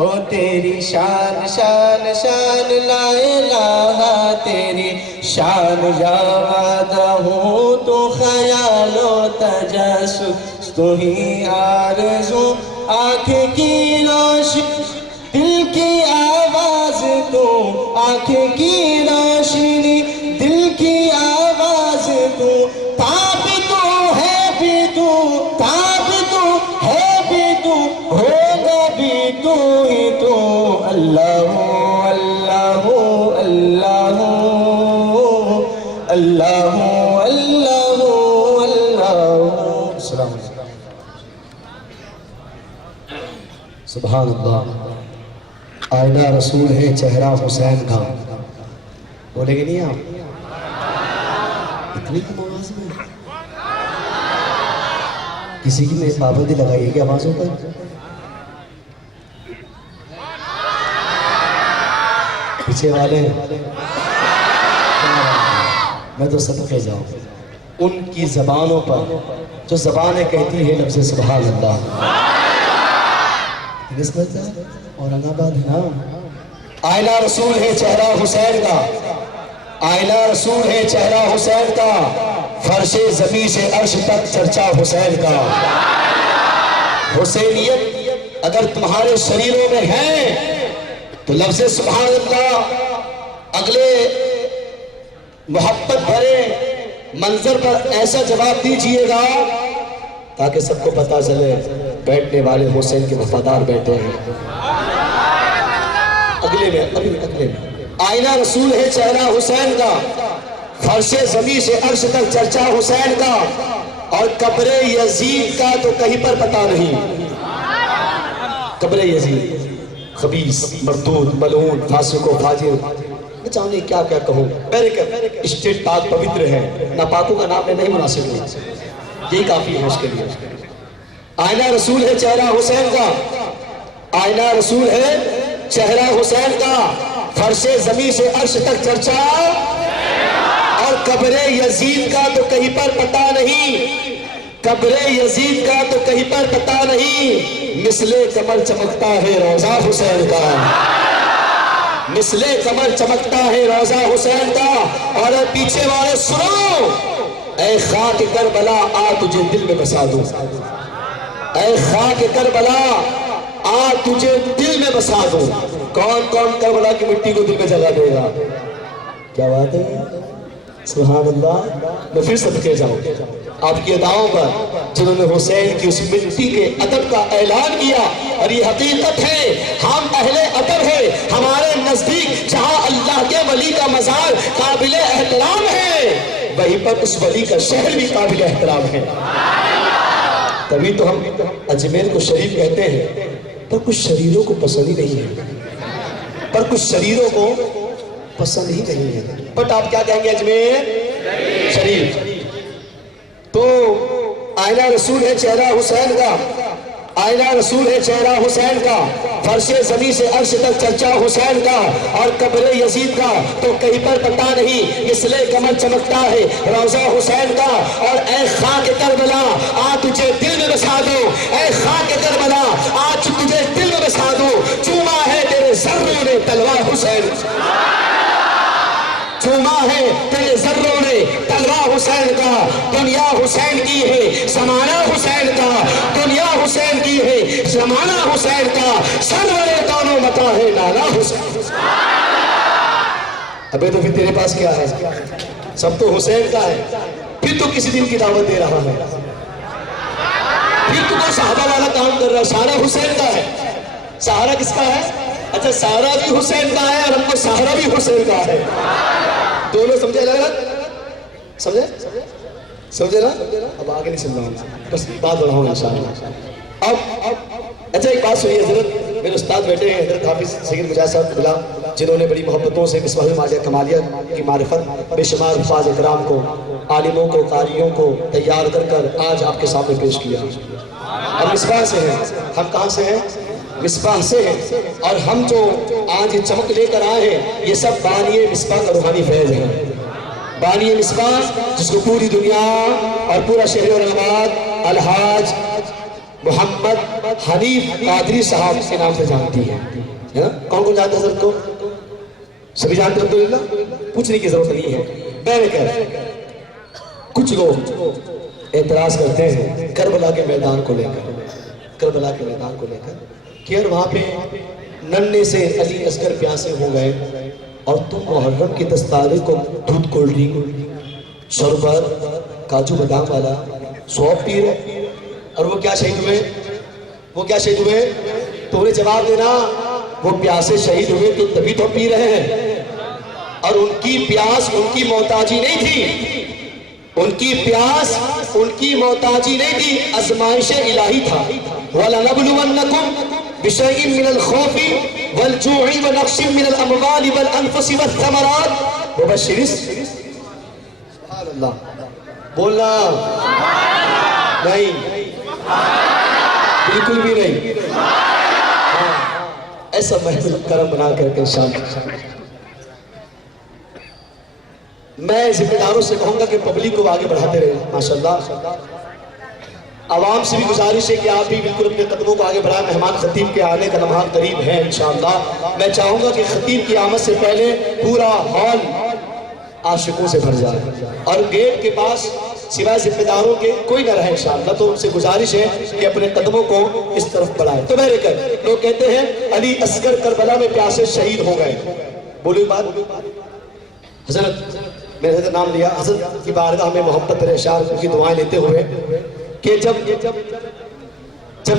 ओ तेरी शान शान शान ला इलाहा तेरी शान यावादा हूँ तो ख्यालो तजस्सुस तू ही आरज़ू आँख की रोशनी दिल की आवाज़ तू आँख की रोशनी दिल की आवाज़ तू ताब तू है भी तू ताब तू है भी तू होगा भी तू ही तू अल्लाह अल्लाह अल्लाह अल्लाह अल्लाह अल्लाह। सुभान अल्लाह। आईना रसूल है चेहरा हुसैन का, बोलेंगे नहीं आप? इतनी कम आवाज में किसी की में पाबंदी लगाइए क्या आवाजों पर? पीछे वाले मैं तो सदके जाऊं उनकी जबानों पर जो जबानें कहती है लफ्ज़ सुभान अल्लाह। औरंगाबाद है ना। आईना रसूल है चेहरा हुसैन का, आईना रसूल है चेहरा हुसैन का, फर्शे ज़मीन से अर्श तक चर्चा हुसैन का। हुसैनियत अगर तुम्हारे शरीरों में है तो लफ्ज़ सुभान अल्लाह अगले मोहब्बत भरे मंजर पर ऐसा जवाब दीजिएगा ताकि सबको पता चले बैठने वाले हुसैन के वफादार बैठे हैं। अगले में आईना रसूल है चेहरा हुसैन का, फर्शे ज़मीन से अर्श तक चर्चा हुसैन का, और कब्रे यजीद का तो कहीं पर पता नहीं। कब्रे यजीद खबीस मरदूद मलऊन फासिक व फाजिर, मैं चाहूँ क्या क्या कहूँ। मेरे स्टेट पाक पवित्र है, नापाकों का नाम नहीं मुनासिब है, यही काफी है उसके लिए। आईना रसूल है चेहरा हुसैन का, आईना रसूल है चेहरा हुसैन का, फर्शे ज़मीन से अर्श तक चर्चा, और कब्रे यजीद का तो कहीं पर पता नहीं, कब्रे यजीद का तो कहीं पर पता नहीं। मिसले कमर चमकता है रोजा हुसैन का, मिसले कमर चमकता है रोजा हुसैन का। और पीछे वाले सुनो, ऐ खाक करबला आ तुझे दिल में बसा दूं, ऐ खाक करबला आ तुझे दिल में बसा दूं। कौन कौन करबला की मिट्टी को दिल में जगा देगा? क्या बात है, सुभान अल्लाह। मैं फिर सदके जाऊं आपकी अदाओं पर जिन्होंने हुसैन की उस मिट्टी के अदब का ऐलान किया। और ये हकीकत है, हम अहले अदब है, हमारे नजदीक जहां अल्लाह के वली का मजार काबिल एहतराम है, वहीं पर उस वली का शहर भी काबिल एहतराम है। तभी तो हम अजमेर को शरीफ कहते हैं, पर कुछ शरीरों को पसंद ही नहीं है, पर कुछ शरीरों को पसंद ही नहीं है। बट आप क्या कहेंगे? अजमेर शरीफ। तो आईना रसूल है चेहरा हुसैन का, आईना रसूल है चेहरा हुसैन का, फर्शे ज़मीन से अर्श तक चर्चा हुसैन का, और कब्रे यजीद का तो कहीं पर पता नहीं। इसलिए कमर चमकता है रोजा हुसैन का। और ऐ खाक करबला आ तुझे दिल में बसा दो, ऐ खाक करबला आज तुझे दिल में बसा दो। चूमा है तेरे ज़र्रों ने तलवार हुसैन, चूमा है तेरे ज़र्रों ने तलवार हुसैन का। दुनिया हुसैन की है, ज़माना हुसैन का, दुनिया हुसैन की है, ज़माना हुसैन का। सरवरे दोनों मता है नाना हुसैन। अबे तो फिर तेरे पास क्या है? सब तो हुसैन का है, फिर तो किसी दिन की दावत दे रहा है, फिर तो कोई साहबा वाला काम कर रहा है। सारा हुसैन का है। सहारा किसका है? अच्छा, सहारा भी हुसैन का है और हमको सहारा भी हुसैन का है। दोनों समझे लगा? समझे समझे ना? अब आगे नहीं सुन रहा हूँ, बस बात बढ़ाऊंगा इंशाअल्लाह। अब अच्छा एक बात सुनिए, हजरत मेरे उस्ताद बैठे हैं, हजरत हाफिज सैयद मुजाहिद साहब बिला, जिन्होंने बड़ी मोहब्बतों से मिसबाह माजिया कमालिया की मारिफत बेशुमार अल्फाज इकराम को, आलिमों को, कारियों को तैयार कर कर आज आपके सामने पेश किया। हम मिसबाह से हैं। हम कहाँ से हैं? मिसबाह से हैं। और हम जो आज ये चमक लेकर आए हैं, ये सब बानिए मिसबाह का रूहानी फैज़ है। बानिए मिसबाह जिसको पूरी दुनिया और पूरा शहर औरंगाबाद अलहाज मोहम्मद हनीफ कादरी साहब के नाम से जानती है ना? कौन कौन जानता है सर को? सभी जानते अल्हम्दुलिल्लाह, पूछने की जरूरत नहीं है। बैठकर कुछ लोग एतराज करते हैं करबला के मैदान को लेकर, करबला के मैदान को लेकर कि यार वहाँ पे नन्हे से अली असगर प्यासे हो गए और तुम मुहर्रम की 10 तारीख को दूध, कोल्ड ड्रिंक, शरबत, काजू बादाम वाला सौंफ पी रहे, और वो क्या शहीद हुए? वो क्या शहीद हुए? तो उन्हें जवाब देना, वो प्यासे शहीद हुए तो तभी तो पी रहे हैं, और उनकी प्यास उनकी मोहताजी नहीं थी, उनकी प्यास उनकी मोहताजी नहीं थी, आजमाइश इलाही था। वलनबलुवन्नकुम बिशैइन मिनल खौफि वल जू'i व नक्सिन मिनल अमवालि वल अनफुसि वस्समरात वबश्शिरिस। सुभान अल्लाह, बोलना नहीं, बिल्कुल भी नहीं। हाँ, ऐसा महफिल करम बना करके शाम मैं जिम्मेदारों से कहूंगा कि पब्लिक को आगे बढ़ाते रहे माशाल्लाह। आवाम से भी गुजारिश है कि आप भी बिल्कुल अपने कदमों को आगे बढ़ाएं। मेहमान खतीब के आने का लम्हा करीब है इंशाअल्लाह। मैं चाहूंगा कि खतीब की आमद से पहले पूरा हॉल आशिकों से भर जाए और गेट के पास सिवाय जिम्मेदारों के कोई न रहे इंशाअल्लाह। तो उनसे गुजारिश है कि अपने कदमों को इस तरफ बढ़ाएं। तो मेरे कर लोग कहते हैं अली असगर करबला में प्यासे शहीद हो गए। बोलो बात, हजरत मैंने हजरत नाम लिया, हजरत की बारगाह में मोहब्बत इरशाद की दुआएं लेते हुए कि जब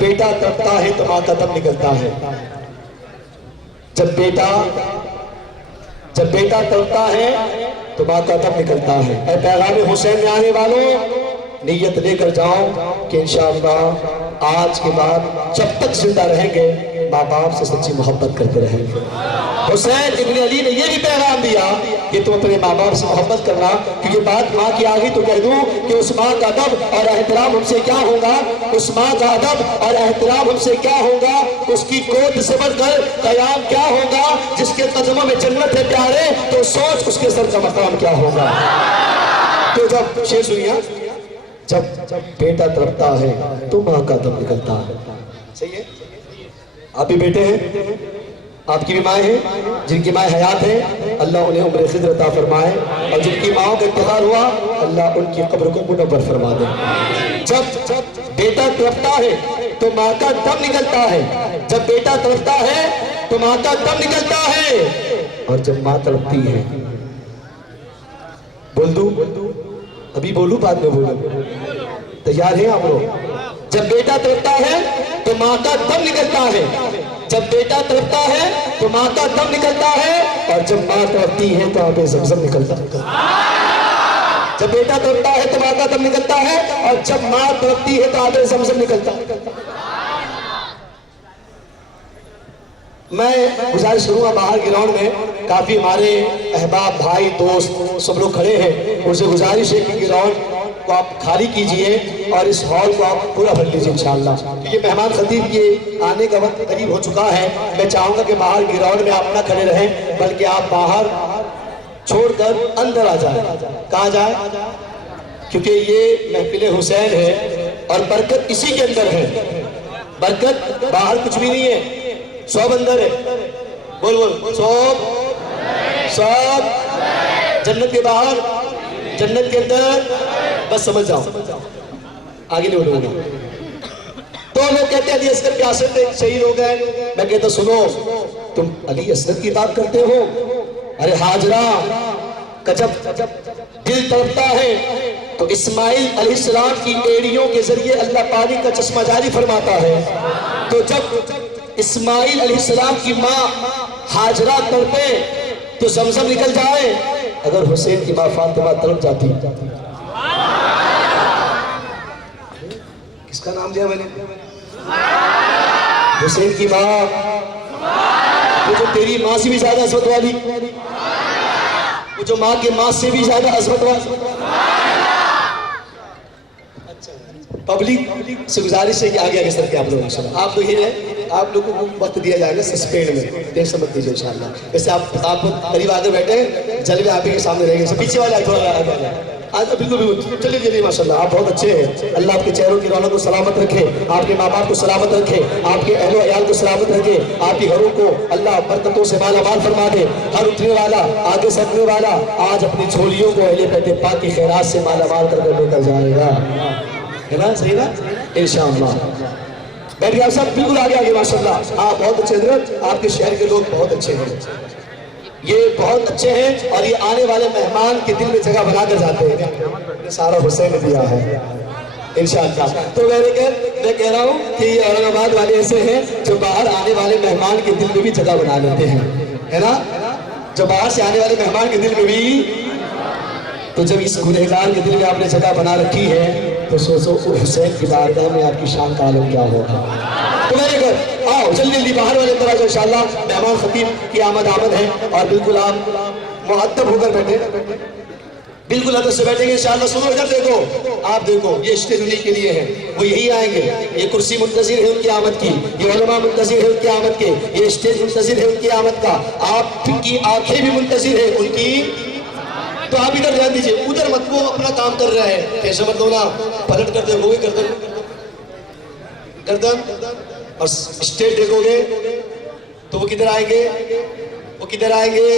बेटा तड़पता है तो माँ का दम निकलता है, जब बेटा तड़पता है तो माँ का दम निकलता है। ऐ पैगाम हुसैन में आने वालों, नीयत लेकर जाओ कि इंशाअल्लाह आज के बाद जब तक जिंदा रहेंगे माँ बाप से सच्ची मोहब्बत करते रहेंगे। हुसैन इब्न अली ने यह भी पैगाम दिया कि तुम अपने माँ बाप से मोहब्बत करना, क्योंकि बात माँ की आ गई तो कह दूं कि उस माँ का अदब और एहतराम हमसे क्या होगा, उस माँ का अदब और एहतराम हमसे क्या होगा, उसकी गोद से बढ़कर कयाम क्या होगा, जिसके कदमों में जन्नत है प्यारे, तो सोच उसके सर का मकाम क्या होगा। तो जब शेर सुनिया, जब बेटा तड़पता है तो माँ का दम निकलता है। सही है, आप भी बेटे हैं, आपकी भी माएँ हैं, जिनकी माएँ हयात हैं अल्लाह उन्हें उम्र खिज़र अता फरमाए, और जिनकी माओं का इंतकाल हुआ अल्लाह उनकी कब्र को मुनव्वर फरमा दे। जब बेटा तड़पता है तो माँ का दम निकलता है, जब बेटा तड़पता है तो माँ का दम निकलता है, और जब माँ तड़पती है, बोल दूं अभी बोलूं बाद में बोलूं, तैयार हैं आप लोग? जब बेटा तड़पता है तो माँ का दम निकलता है, जब बेटा तड़पता है तो माँ का दम निकलता है, और जब माँ तड़पती है तो आबे ज़मज़म निकलता है। जब बेटा तड़पता है तो माँ का दम निकलता है, और जब माँ तड़पती है तो आबे ज़मज़म निकलता है। मैं गुजारिश करूंगा, बाहर ग्राउंड में काफी हमारे अहबाब भाई दोस्त सब लोग खड़े हैं, उनसे गुजारिश है कि ग्राउंड को आप खाली कीजिए और इस हॉल को आप पूरा भर लीजिए इंशाअल्लाह, क्योंकि मेहमान खतीब के आने का वक्त करीब हो चुका है। मैं चाहूंगा कि बाहर ग्राउंड में आप ना खड़े रहें, बल्कि आप बाहर छोड़कर अंदर आ जाए। कहाँ जाए? क्योंकि ये महफिल हुसैन है और बरकत इसी के अंदर है, बरकत बाहर कुछ भी नहीं है, सब अंदर है। बोल बोल, सब जन्नत के बाहर, जन्नत के अंदर, बस समझ जाओ, आगे नहीं बोलूंगा। तो लोग कहते हैं अली असगर प्यासे थे शहीद हो गए। मैं कहता सुनो, तुम अली असगर की बात करते हो? अरे हाजरा का जब दिल तड़पता है तो इस्माइल अलैहिस्सलाम की एड़ियों के जरिए अल्लाह पानी का चश्मा जारी फरमाता है। तो जब इस्माइल अलैहिस्सलाम की माँ हाजरा तड़पे तो ज़मज़म निकल जाए, अगर हुसैन की माँ फातिमा तड़प जाती, किसका नाम लिया मैंने? हुसैन की माँ, वो जो तेरी माँ से भी ज्यादा अज़मत वाली, वो जो माँ के माँ से भी ज्यादा अज़मत वाली। पब्लिक से गुजारिश है कि आगे आगे सर के आप लोग इंशाल्लाह, आप लोग ही रहे, आप लोगों को वक्त दिया जाएगा सस्पेंड में, देख समझ दीजिए इंशाल्लाह। वैसे आप करीब आगे बैठे, जलवे आप ही के सामने रहेंगे, पीछे वाले थोड़ा आज बिल्कुल बिल्कुल चलिए चलिए माशाल्लाह आप बहुत अच्छे हैं। अल्लाह आपके चेहरों की रौनक को सलामत रखे, आपके माँ बाप को सलामत रखे, आपके अहलो अयाल को सलामत रखे, आपके घरों को अल्लाह बरकतों से मालामाल फरमा दे। हर उठने वाला आगे सड़ने वाला आज अपनी झोलियों को अहले बैठे पाक की खैरात से मालामाल करके लेकर जाएगा, है ना? सही ना? इंशाअल्लाह। बैठ गया सब बिल्कुल आगे आगे माशाल्लाह। आप बहुत अच्छे हजरत, आपके शहर के लोग बहुत अच्छे हैं, ये बहुत अच्छे हैं और ये आने वाले मेहमान के दिल में जगह बना कर जाते हैं। सारा हुसैन ने दिया है इंशाअल्लाह। तो मैं कह रहा हूँ कि ये औरंगाबाद वाले ऐसे हैं जो बाहर आने वाले मेहमान के दिल में भी जगह बना लेते हैं, है ना? जो बाहर से आने वाले मेहमान के दिल में भी, तो जब इस गुनहगार के दिल में आपने जगह बना रखी है तो सोचो हुसैन की बारगाह में आपकी शान का आलम क्या होगा। तो मेरे घर आओ जल्दी जल्दी बाहर वाले तरह जो इंशाअल्लाह मेहमान खतीब की आमद है और बिल्कुल आप मुअद्दब होकर बैठे, बिल्कुल अदब से बैठेंगे इंशाअल्लाह। सुनो इधर देखो, आप देखो ये स्टेज उन्हीं के लिए है, वो यही आएंगे। ये कुर्सी मुंतजिर है उनकी आमद की, ये उलमा मुंतजिर है उनकी आमद के, ये स्टेज मुंतजिर है उनकी आमद का, आपकी आंखें भी मुंतजिर है उनकी। तो आप इधर ध्यान दीजिए, उधर मत, वो अपना काम कर रहे हैं, कैसे मत लो ना, पलट कर दे वो भी गर्दन और स्टेज देखोगे तो वो किधर आएंगे, वो किधर आएंगे,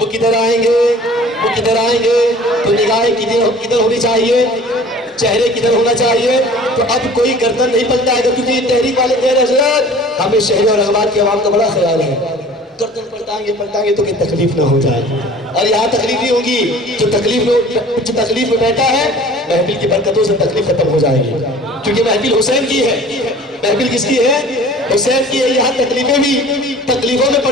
वो किधर आएंगे, वो किधर आएंगे। तो निगाहें किधर होनी चाहिए, चेहरे किधर होना चाहिए। तो अब कोई गर्दन नहीं पलटाएगा क्योंकि तहरीक वाले कह रहे हैं हमें शहर और अखबार की आवाम का बड़ा ख्याल है, गर्दन पलटाएंगे तो कि तकलीफ ना हो जाए। और यहाँ तकलीफ नहीं होगी, जो तकलीफ में बैठा है महफिल की बरकतों से तकलीफ खत्म हो जाएगी, क्योंकि महफिल हुसैन की है। महफिल किसकी है? हुसैन की है। यहाँ तकलीफें भी तकलीफों में